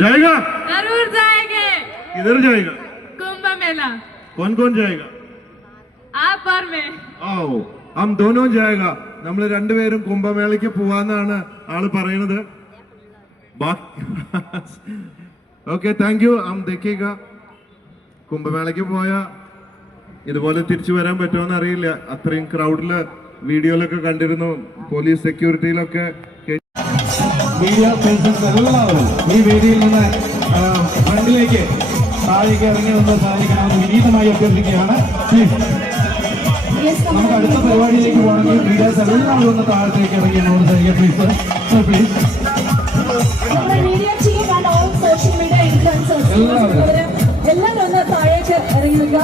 जाएगा जरूर जाएंगे। किधर जाएगा? कुंभ मेला। कौन कौन जाएगा? आप और मैं। आओ हम दोनों जाएगा. നമ്മൾ രണ്ടുപേരും കുംഭമേളയ്ക്ക് പോവാന്നാണ് ആള് പറയുന്നത്. Okay thank you. हम देखिएगा. കുംഭമേളയ്ക്ക് പോയാ ഇതുപോലെ തിരിച്ചു വരാൻ പറ്റുമോന്ന് അറിയില്ല. അത്രയും ക്രൗഡില് വീഡിയോയിലൊക്കെ കണ്ടിരുന്നു. പോലീസ് സെക്യൂരിറ്റിയിലൊക്കെ മീഡിയ പേഴ്സൺസ് എല്ലാവരും ഈ വേദിയിൽ നിന്ന് ഫ്രണ്ടിലേക്ക് താഴേക്ക് ഇറങ്ങി നിന്ന് സഹായിക്കണമെന്ന് വിനീതമായി അഭ്യർത്ഥിക്കുകയാണ്. നമുക്ക് അടുത്ത പരിപാടിയിലേക്ക് പോകണമെങ്കിൽ മീഡിയാസ് എല്ലാവരും ഒന്ന് താഴത്തേക്ക് ഇറങ്ങി എന്നോട് സഹായിക്കുക പ്ലീസ്. എല്ലാവരും ഒന്ന് താഴേക്ക് ഇറങ്ങി നിൽക്കുക.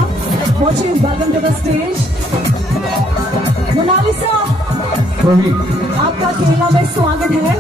Welcome to the stage. Monalisa आपका खेलना में स्वागत है.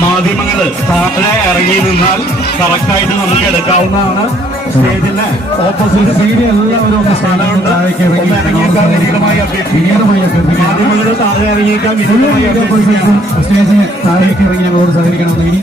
മാധ്യമങ്ങള് താഴെ ഇറങ്ങി നിന്നാൽ കറക്റ്റായിട്ട് നമുക്ക് എടുക്കാവുന്നതാണ്. സ്റ്റേജിന്റെ ഓപ്പോസിറ്റ് സൈഡ് എല്ലാവരും ഒന്ന് സ്ഥലമുണ്ട്. ഇറങ്ങിയേക്കാൻ വിനീതമായി മാധ്യമങ്ങള് താഴെ ഇറങ്ങിയേക്കാൻ വിനീതമായി സ്റ്റേജിന് താഴേക്ക് ഇറങ്ങി ഞങ്ങളോട് സഹകരിക്കണമെന്ന് ഇനി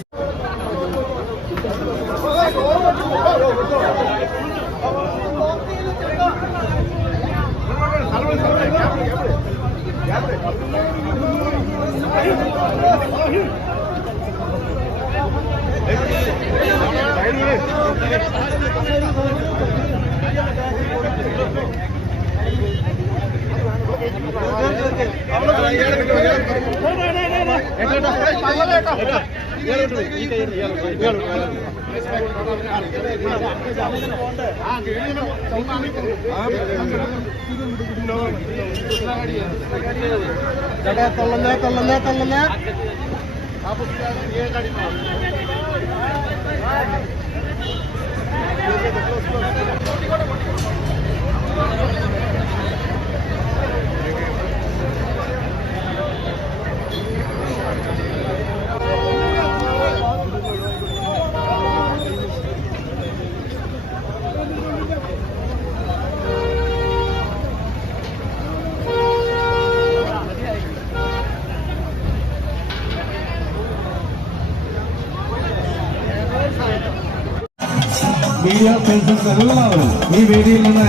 മീഡിയ പേഴ്സൺസ് എല്ലാവരും ഈ വേദിയിൽ നിന്ന്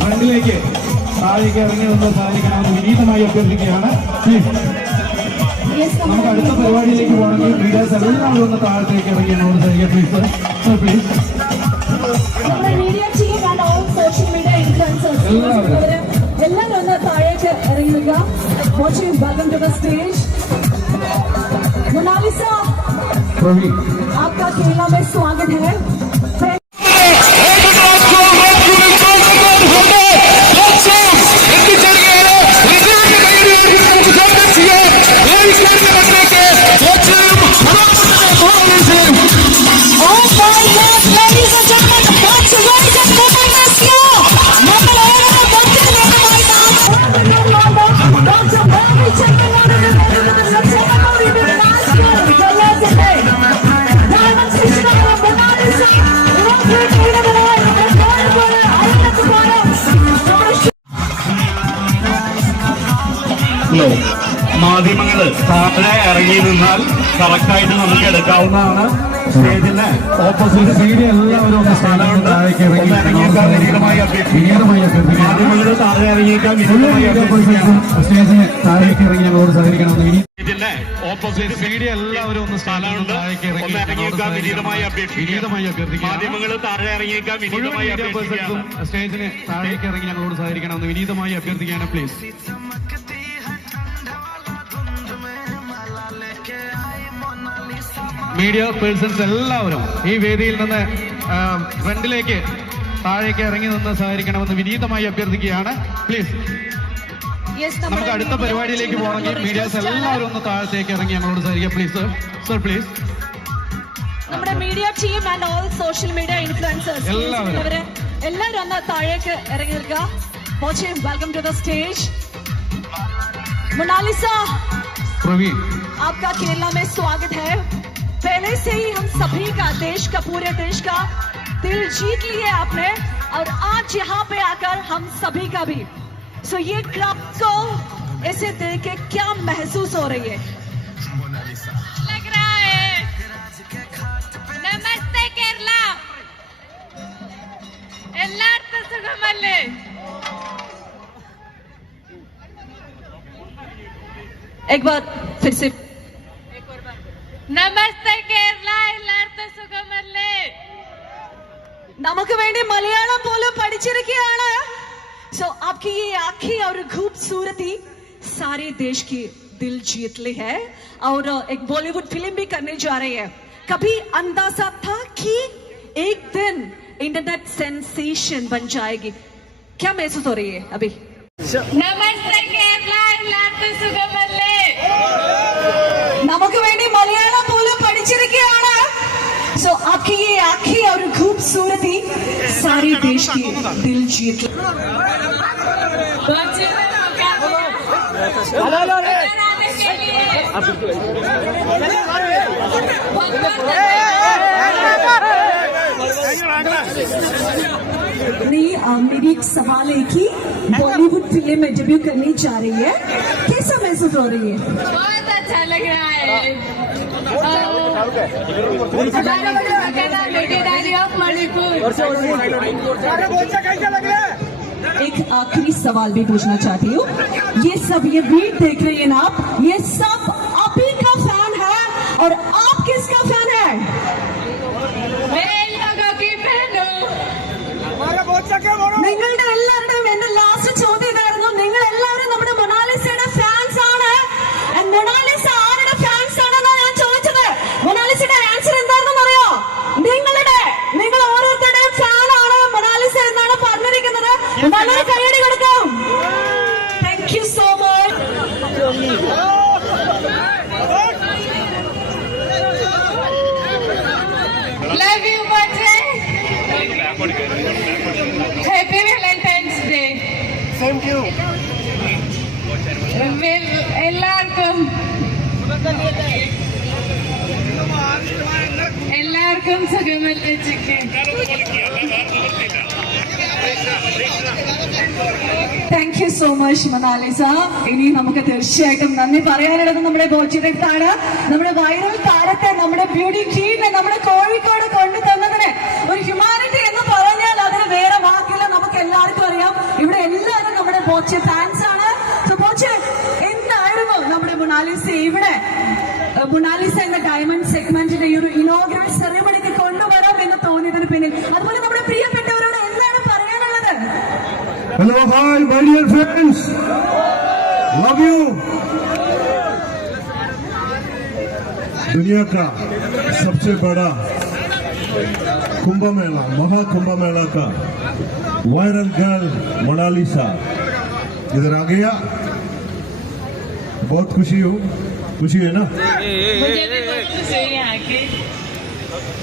ഫ്രണ്ടിലേക്ക് താഴേക്ക് ഇറങ്ങി നിന്ന് സഹായിക്കണമെന്ന് വിനീതമായി അഭ്യർത്ഥിക്കുകയാണ്. നമുക്ക് അടുത്ത പരിപാടിയിലേക്ക് പോകണമെങ്കിൽ മീഡിയാസ് എല്ലാവരും ഒന്ന് താഴത്തേക്ക് ഇറങ്ങി എന്നോട് സഹായിക്കുക പ്ലീസ്. എല്ലാവരും ഒന്ന് താഴേക്ക് ഇറങ്ങി നിൽക്കുക. Welcome to the stage. Monalisa आपका खेलना में स्वागत है. മാധ്യമങ്ങള് താഴെ ഇറങ്ങി നിന്നാൽ കറക്റ്റായിട്ട് നമുക്ക് എടുക്കാവുന്നതാണ്. സ്റ്റേജിന്റെ ഓപ്പോസിറ്റ് സൈഡ് എല്ലാവരും ഒന്ന് സ്ഥലമുണ്ട്. ഇറങ്ങിയേക്കാൻ വിനീതമായി മാധ്യമങ്ങള് താഴെ ഇറങ്ങിയേക്കാൻ വിനീതമായി സ്റ്റേജിന് താഴേക്ക് ഇറങ്ങി ഞങ്ങളോട് സഹകരിക്കണമെന്ന് ഇനി സ്റ്റേജിന് ഓപ്പോസിറ്റ് മീഡിയ എല്ലാവരും ഒന്ന് സ്ഥലമുണ്ട്. ഒന്ന് ഇറങ്ങിയേക്കാൻ വിനീതമായി അഭ്യർത്ഥിക്കുക. മാധ്യമങ്ങൾ താഴെ ഇറങ്ങിയേക്കാൻ വിനീതമായി അഭ്യർത്ഥിക്കുക. സ്റ്റേജിന് താഴേക്ക് ഇറങ്ങി ഞങ്ങളോട് സഹകരിക്കണമെന്ന് വിനീതമായി അഭ്യർത്ഥിക്കാനാണ് പ്ലീസ്. മീഡിയ പേഴ്സൺസ് എല്ലാവരും ഈ വേദിയിൽ നിന്ന് ഫ്രണ്ടിലേക്ക് താഴേക്ക് ഇറങ്ങി നിന്ന് സഹകരിക്കണമെന്ന് വിനീതമായി അഭ്യർത്ഥിക്കുകയാണ് പ്ലീസ്. നമുക്ക് അടുത്ത പരിപാടിയിലേക്ക് പോകണമെങ്കിൽ മീഡിയാസ് എല്ലാവരും ഒന്ന് താഴത്തേക്ക് ഇറങ്ങി ഞങ്ങളോട് സഹകരിക്കുക പ്ലീസ്. Sir please. നമ്മുടെ media team and all social media influencers എല്ലാവരും ഒന്ന് താഴേക്ക് ഇറങ്ങി നിൽക്കുക. Welcome to the stage. Monalisa Pravin, आपका केरला में स्वागत है. पहले से ही हम सभी का देश का पूरे देश का दिल जीत लिए आपने और आज यहाँ पे आकर हम सभी का भी. सो ये क्राउड को ऐसे देख के क्या महसूस हो रही है? लग रहा है नमस्ते केरला എല്ലാവർക്കും സുഖമല്ലേ? एक बार फिर से നമസ്തേ കേരള എല്ലാവർക്കും സുഖമല്ലേ? നമുക്ക് വേണ്ടി മലയാളം പോലും പഠിച്ചിരിക്കുകയാണ്. सो आपकी ये आंखें और खूबसूरती सारे देश की दिल जीत ली है और एक बॉलीवुड फिल्म भी करने जा रही है. कभी अंदाजा था कि एक दिन इंटरनेट सेंसेशन बन जाएगी? क्या महसूस हो रही है अभी? നമസ്തേ കേരള എല്ലാവർക്കും സുഖമല്ലേ? നമുക്ക് വേണ്ടി മലയാളം പോലും പഠിച്ചിരിക്കുകയാണ്. सो आपकी ये आंखें और खूबसूरती सारे देश की दिल जीत ली. मेरी एक सवाल है कि बॉलीवुड फिल्म में डेब्यू करनी जा रही है, कैसा महसूस हो रही है? बहुत अच्छा लग रहा है. एक आखिरी सवाल भी पूछना चाहती हूँ. ये सब ये वीडियो देख रही है ना आप, ये सब आप ही का फैन है और आप किसका फैन है? मैं इन लोगों की फैन हूँ. നിങ്ങളുടെ എല്ലാവരുടെയും എന്റെ ലാസ്റ്റ് ചോദ്യം ഇതായിരുന്നു. നിങ്ങൾ എല്ലാവരും നമ്മുടെ മൊണാലിസയുടെ ഫാൻസ് ആണ്. മൊണാലിസ ആരുടെ ഫാൻസ് ആണെന്നാണ് ഞാൻ ചോദിച്ചത്. മൊണാലിസയുടെ ആൻസർ എന്താണെന്ന് അറിയോ? നിങ്ങൾ ഓരോരുത്തരുടെയും ഫാൻ ആണ് മൊണാലിസ എന്നാണ് പറഞ്ഞിരിക്കുന്നത്. നല്ലൊരു കൈയടി കൊടുക്കാം. Thank you so much. Love you much. Happy Valentine's Day. Same to you. എല്ലാവർക്കും സുഖമല്ലേ chicken? Thank you so much Mona Lisa. ഇനി നമുക്ക് തീർച്ചയായിട്ടും നന്ദി പറയാനുള്ളത് നമ്മുടെ ബോച്ചിരത്താണ്. നമ്മുടെ വൈറൽ താരത്തെ, നമ്മുടെ ബ്യൂട്ടി ക്വീനെ നമ്മുടെ കോഴിക്കോട് കൊണ്ടു തന്നതിന് ഒരു ഹ്യൂമാനിറ്റി എന്ന് പറഞ്ഞാൽ അതിന് വേറെ വാക്കില്ല. നമുക്ക് എല്ലാവർക്കും അറിയാം, ഇവിടെ എല്ലാവരും നമ്മുടെ ബോച്ചെ ഫാൻസ് ആണ്. സോ ബോച്ചെ, എന്തായിരുന്നു നമ്മുടെ മൊണാലിസ ഇവിടെ മൊണാലിസ എന്ന ഡയമണ്ട് സെഗ്മെന്റിന്റെ ഈ ഒരു ഇനോഗ്രൽ സെറിമണിക്ക് കൊണ്ടുവരാം എന്ന് തോന്നിയതിന് പിന്നിൽ, അതുപോലെ നമ്മുടെ പ്രിയപ്പെട്ടവരോട് എന്താണ് പറയാനുള്ളത്? Hello, hi, my dear friends. Love you. दुनिया का सबसे बड़ा कुंभ मेला, महाकुंभ मेला का वायरल गर्ल मोनालिसा इधर आ गया. बहुत खुशी है ना? मुझे भी बहुत खुशी है आके.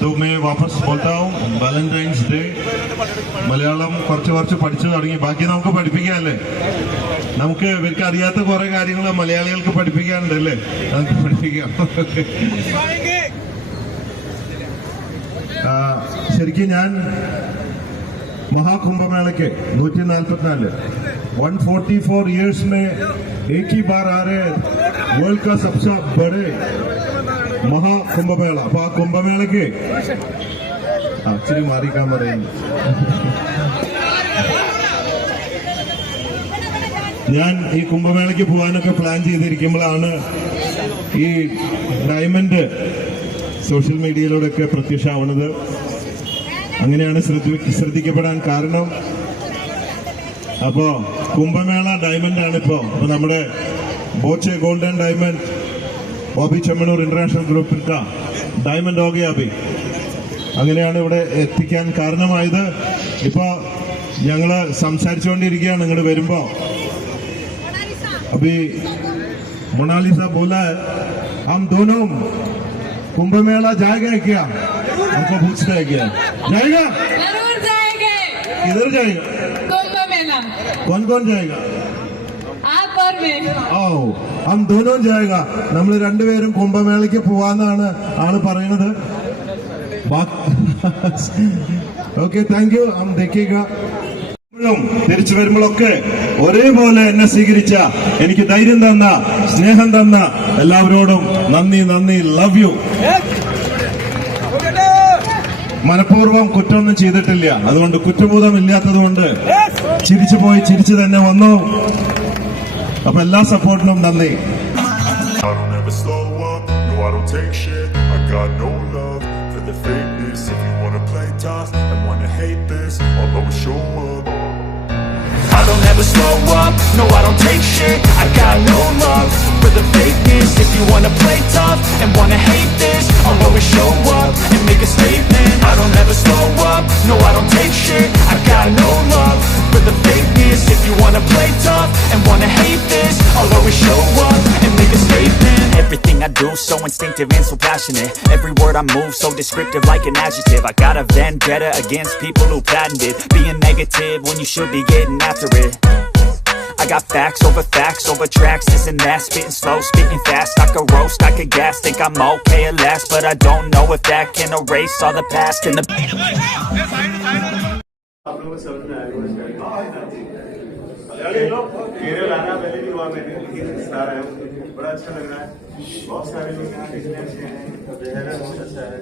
तो मैं वापस बोलता हूँ, വാലന്റൈൻസ് ഡേ മലയാളം കുറച്ച് പഠിച്ചു തുടങ്ങി. ബാക്കി നമുക്ക് പഠിപ്പിക്കാനല്ലേ? നമുക്ക് ഇവർക്ക് അറിയാത്ത കുറെ കാര്യങ്ങൾ മലയാളികൾക്ക് പഠിപ്പിക്കാനുണ്ട് അല്ലേ? നമുക്ക് പഠിപ്പിക്കാം. ശരിക്കും ഞാൻ महाकुंभ के 144 144 ईयर्स में एक ही बार आ रहे वर्ल्ड का सबसे बड़े महाकुंभ मेला. अब कुंभ मेले के मारी काम ഞാൻ ഈ കുംഭമേളയ്ക്ക് പോകാനൊക്കെ പ്ലാൻ ചെയ്തിരിക്കുമ്പോഴാണ് ഈ ഡയമണ്ട് സോഷ്യൽ മീഡിയയിലൂടെയൊക്കെ പ്രത്യക്ഷമാവുന്നത്. അങ്ങനെയാണ് ശ്രദ്ധിക്കപ്പെടാൻ കാരണം. അപ്പോ കുംഭമേള ഡയമണ്ട് ആണിപ്പോ. അപ്പൊ നമ്മുടെ Boche golden diamond Bobby Chemmanur international group का डायमंड हो गया अभी. അങ്ങനെയാണ് ഇവിടെ എത്തിക്കാൻ കാരണമായത്. ഇപ്പൊ ഞങ്ങള് സംസാരിച്ചുകൊണ്ടിരിക്കുകയാണ് ഇങ്ങോട്ട് വരുമ്പോ. अभी मोनालिसा बोला है हम दोनों कुंभ मेला जाएगा क्या, हमको पूछता है क्या जाएगा, जरूर जाएंगे किधर जाएगा, कुंभ मेला. कौन कौन जाएगा, आप और मैं. ഓ हम दोनों जाएगा. നമ്മൾ രണ്ടുപേരും കുംഭമേളയ്ക്ക് പോവാന്നാണ് ആള് പറയുന്നത്. Okay thank you. हम देखिएगा. തിരിച്ചു വരുമ്പോഴൊക്കെ ഒരേപോലെ എന്നെ സ്വീകരിച്ച, എനിക്ക് ധൈര്യം തന്ന, സ്നേഹം തന്ന എല്ലാവരോടും നന്ദി നന്ദി. Love you. മനഃപൂർവ്വം കുറ്റമൊന്നും ചെയ്തിട്ടില്ല, അതുകൊണ്ട് കുറ്റബോധം ഇല്ലാത്തത് കൊണ്ട് ചിരിച്ചു പോയി ചിരിച്ചു തന്നെ വന്നു. അപ്പൊ എല്ലാ സപ്പോർട്ടിനും നന്ദി. I don't ever slow up, no I don't take shit. I got no love for the fakeness. If you wanna play tough and wanna hate this, I'll always show up. I don't ever slow up, no I don't take shit. I got no love for the fakeness. If you wanna play tough and wanna hate this, I'll always show up and make a statement. I don't ever slow up, no I don't take shit. I got no love for the fakeness. If you wanna play tough and wanna hate this, I'll always show up and make a statement. Everything I do so instinctive and so passionate. Every word I move so descriptive like an adjective. I got a vendetta against people who patented being negative when you should be getting after it. I got facts over tracks, this and that. Spitting slow, spitting fast. I could roast, I could gas. Think I'm okay at last, but I don't know if that can erase all the past and the आप लोगों को समझ में आएगा. केरल आना पहले भी हुआ मैंने, लेकिन आ रहा है बड़ा अच्छा लग रहा है. बहुत सारे लोग यहाँ देखने अच्छे हैं, बेहद बहुत अच्छा है.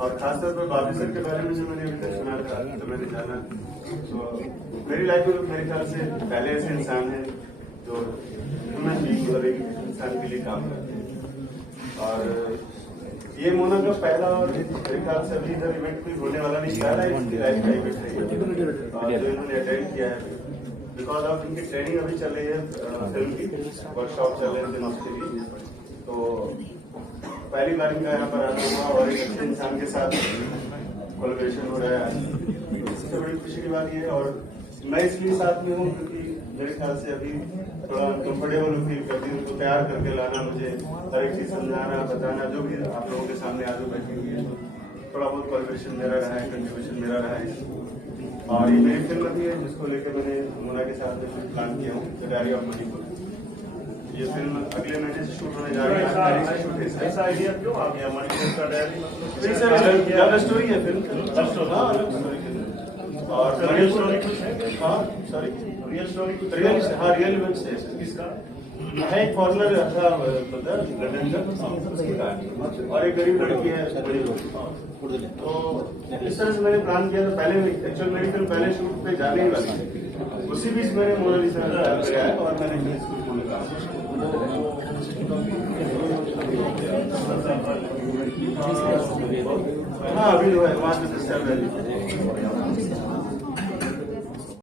और खासतौर पर बाबी सर के बारे में जो मैंने अभी तक सुना था, तो मैंने जाना. तो मेरी लाइफ में मेरे ख्याल से पहले ऐसे इंसान है जो मतलब एक इंसान के लिए काम करते हैं. और ये मोना का पहला और मेरे ख्याल से अभी इधर इवेंट भी होने वाला नहीं, पहला इसकी लाइफ का इवेंट है जो इन्होंने अटेंड किया है. बिकॉज ऑफ इनकी ट्रेनिंग अभी चल रही है, फिल्म की वर्कशॉप चल रहे हैं फिल्म के लिए. तो पहली बार इनका यहाँ पर आना हुआ और एक अच्छे इंसान के साथ कोलैबोरेशन हो रहा है आज. सबसे बड़ी खुशी की बात ये है. और मैं इसलिए साथ में हूँ क्योंकि मेरे ख्याल से अभी थोड़ा अनकंफर्टेबल फील करती हूँ. उनको तैयार करके लाना, मुझे हर एक चीज समझाना, बताना, जो भी आप लोगों के सामने आज बैठी हुई है, तो थोड़ा बहुत कोलैबोरेशन मेरा रहा है, कंट्रीब्यूशन मेरा रहा है. और ये मेरी फिल्म भी है जिसको लेकर मैंने मोना के साथ में प्लान किया हूँ, द डायरी ऑफ मणिपुर. ये फिल्म अगले महीने से शूट होने जा रही है. ऐसा आइडिया क्यों आ गया मणिपुर का डायरी? लव स्टोरी है फिल्म. लव स्टोरी, हाँ लव स्टोरी. और रियल स्टोरी कुछ है? हाँ सॉरी, रियल स्टोरी कुछ? हाँ रियल इवेंट है. किसका है? एक फॉरनर था पता लंदन का, और एक गरीब लड़की है. तो इस तरह से मैंने प्लान किया था. पहले एक्चुअल मेरी फिल्म पहले शूट पे जाने ही वाली थी. उसी बीच मैंने मोनालिसा लगाया और मैंने स्कूल को लगा. हाँ अभी जो है वहाँ से